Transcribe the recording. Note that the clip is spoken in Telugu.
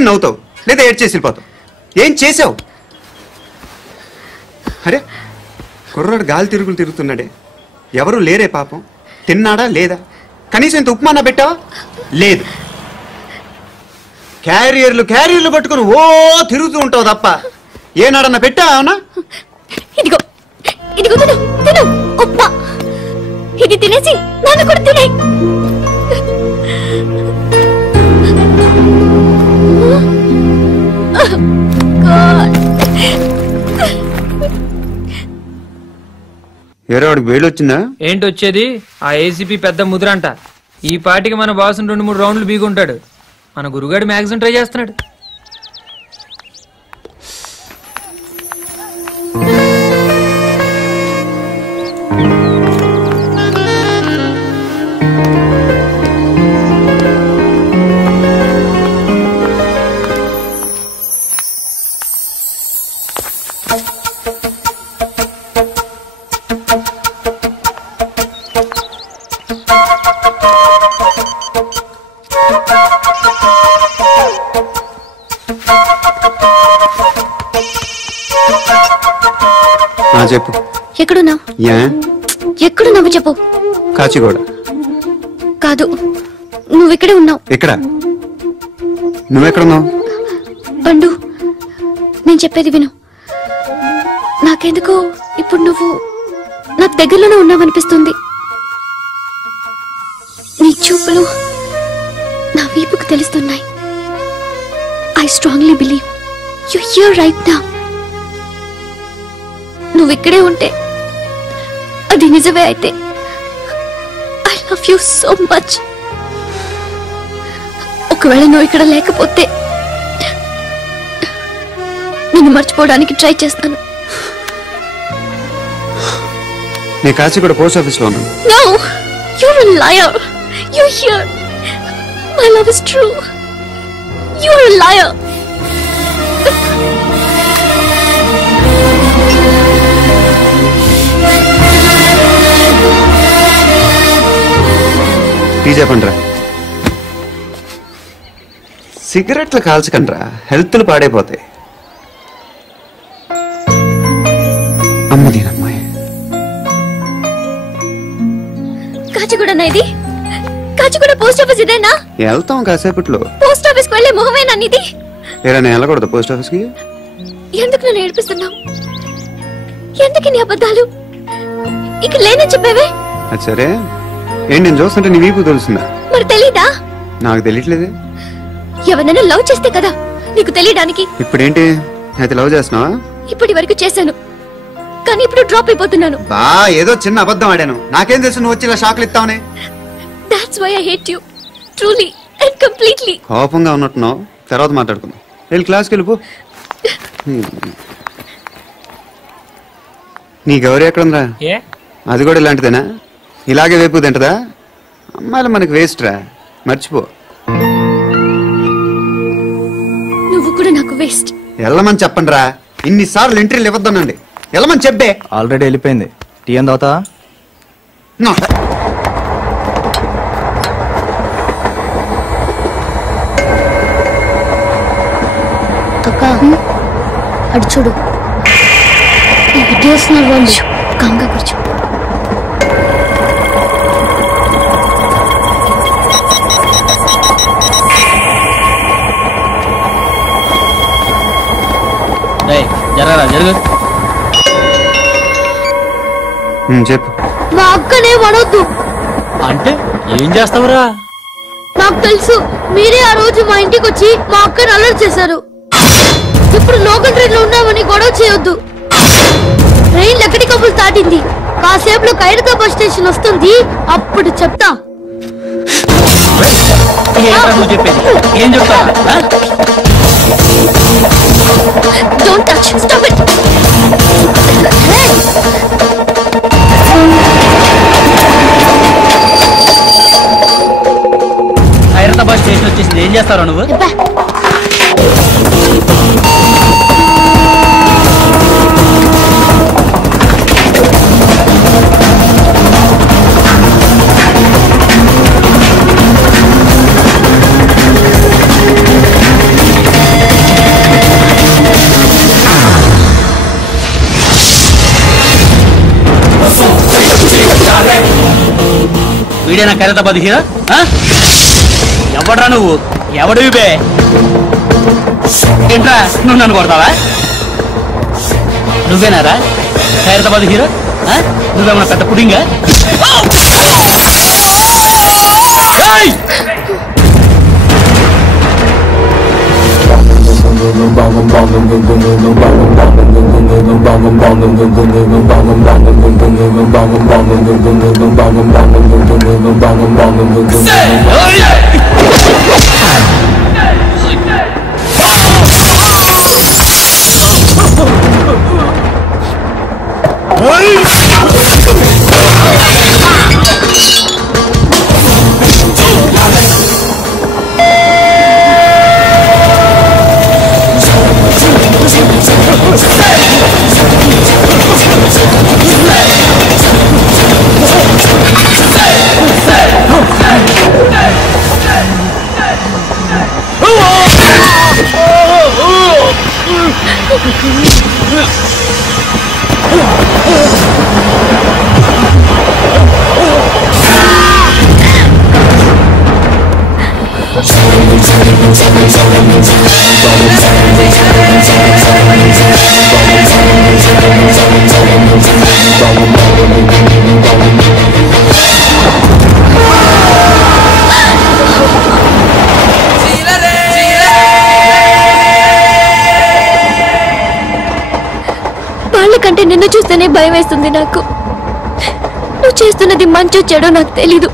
అని నవ్వుతావు, లేదా ఏడ్ చేసి వెళ్ళిపోతావు. ఏం చేసావు? అరే కుర్రాడు గాలి తిరుగులు తిరుగుతున్నాడే, ఎవరు లేరే పాపం. తిన్నాడా లేదా? కనీసం ఇంత ఉప్మానా పెట్టావా? లేదు. క్యారియర్లు పట్టుకుని ఓ తిరుగుతూ ఉంటావు తప్ప ఏనాడన్నా పెట్టావా? ఇదిగో ఇదిగో తిను తిను ఉప్మా. ఇది తినేసి నన్ను కూడా తినే. వాడికి వేలు వచ్చిందా? ఏంటి వచ్చేది? ఆ ఏసీపీ పెద్ద ముద్ర అంట. ఈ పాటికి మన బాసును 2-3 రౌండ్లు బీగుంటాడు. మన గురుగాడు మ్యాక్సిమం ట్రై చేస్తున్నాడు. చెప్పు. ఎక్కడున్నావు? ఎక్కడున్నావు చెప్పు. కాచిగూడ. కాదు, నువ్వు ఇక్కడే ఉన్నావు. ఎక్కడ? నువ్వెక్కడున్నావు? పండు, నేను చెప్పేది విను. నాకెందుకో ఇప్పుడు నువ్వు నాకు దగ్గరలోనే ఉన్నావనిపిస్తుంది. నీ చూపులు నా వీపుకు తెలుస్తున్నాయి. I strongly believe you here right now. నువ్వు ఇక్కడే ఉంటే అది నిజమే అయితే I love you so much. ఒకవేళ నువ్వు ఇక్కడ లేకపోతే నిన్ను మర్చిపోవడానికి ట్రై చేస్తాను. నీ కాచిగూడ పోస్ట్ ఆఫీస్ లో ఉన్నాను. No, you're a liar. You're here. My love is true. You're a liar. చెప్పండ్రా. సిగరెట్లు కాల్చకండ్రా, హెల్త్లు పాడైపోతాయి. అమ్మదీనమ్మాయి. కాచిగూడనా ఇది? కాచిగూడ పోస్ట్ ఆఫీస్ ఇదేనా? వెళ్తాం కాసేపట్లో. పోస్ట్ ఆఫీస్ కి వెళ్ళే మొహమేనా నీది? ఏరా నేను వెళ్ళకూడదు పోస్ట్ ఆఫీస్ కి? ఎందుకు నన్ను ఏడిపిస్తున్నావు? ఎందుకు నీ అబద్ధాలు? ఇక లేనని చెప్పేవే. అది సరే, ఏంటి నేను చూస్తుంటే నీ వీపు తెలుస్తుందా? మరి తెలీదా? నాకు తెలియట్లేదే. ఎవరైనా లవ్ చేస్తే కదా నీకు తెలియడానికి. ఇప్పుడేంటి అయితే లవ్ చేస్తున్నావా? ఇప్పటి వరకు చేశాను, కానీ ఇప్పుడు డ్రాప్ అయిపోతున్నాను. బా ఏదో చిన్న అబద్ధం ఆడాను. నాకేం తెలుసు నువ్వు వచ్చి ఇలా షాక్లు ఇస్తావనే. That's why I hate you, truly and completely. కోపంగా ఉన్నట్టున్నావు, తర్వాత మాట్లాడుకుందాం. వెళ్ళి క్లాస్కి వెళ్ళిపో. నీ గౌరీ ఎక్కడుందా? అది కూడా ఇలాంటిదేనా? ఇలాగే వేపు తింటదా? అమ్మాయిలు మనకి వేస్ట్ రా, మర్చిపో. నువ్వు కూడా నాకు వేస్ట్. వెళ్ళమని చెప్పండి రా. ఇన్నిసార్లు ఎంట్రీలు ఇవ్వద్దనండి. వెళ్ళమని చెప్పే. ఆల్రెడీ వెళ్ళిపోయింది. టీ ఏం తాగుతా? అడు చూడు, కాంగా కూర్చో. చెప్పు. మా అక్కనే వడొద్దు అంటే ఏం చేస్తావురా? నాకు తెలుసు, మీరే ఆ రోజు మా ఇంటికి వచ్చి మా అక్కని అల్లరి చేశారు. ఇప్పుడు లోకల్ ట్రైన్ లో ఉన్నామని గొడవ చేయొద్దు. ట్రైన్ ఎక్కడి కబులు దాటింది. కాసేపులో ఖైరతాబాద్ బస్ స్టేషన్ వస్తుంది, అప్పుడు చెప్తా. ఏం చెప్తావు? Don't touch. Stop it. Khairatabad station వచ్చేసింది. ఏం చేస్తావు నువ్వు? వీడేనా ఖైరతాబాద్ హీరో? ఎవడ్రా నువ్వు? ఎవడివి బే? ఏంట్రా నువ్వు నన్ను కొడతావా? నువ్వేనారా ఖైరతాబాద్ హీరో? నువ్వేమన్నా పెద్ద పుడింగా? వాళ్ళకంటే నిన్ను చూస్తేనే భయం వేస్తుంది నాకు. నువ్వు చేస్తున్నది మంచో చెడో నాకు తెలీదు.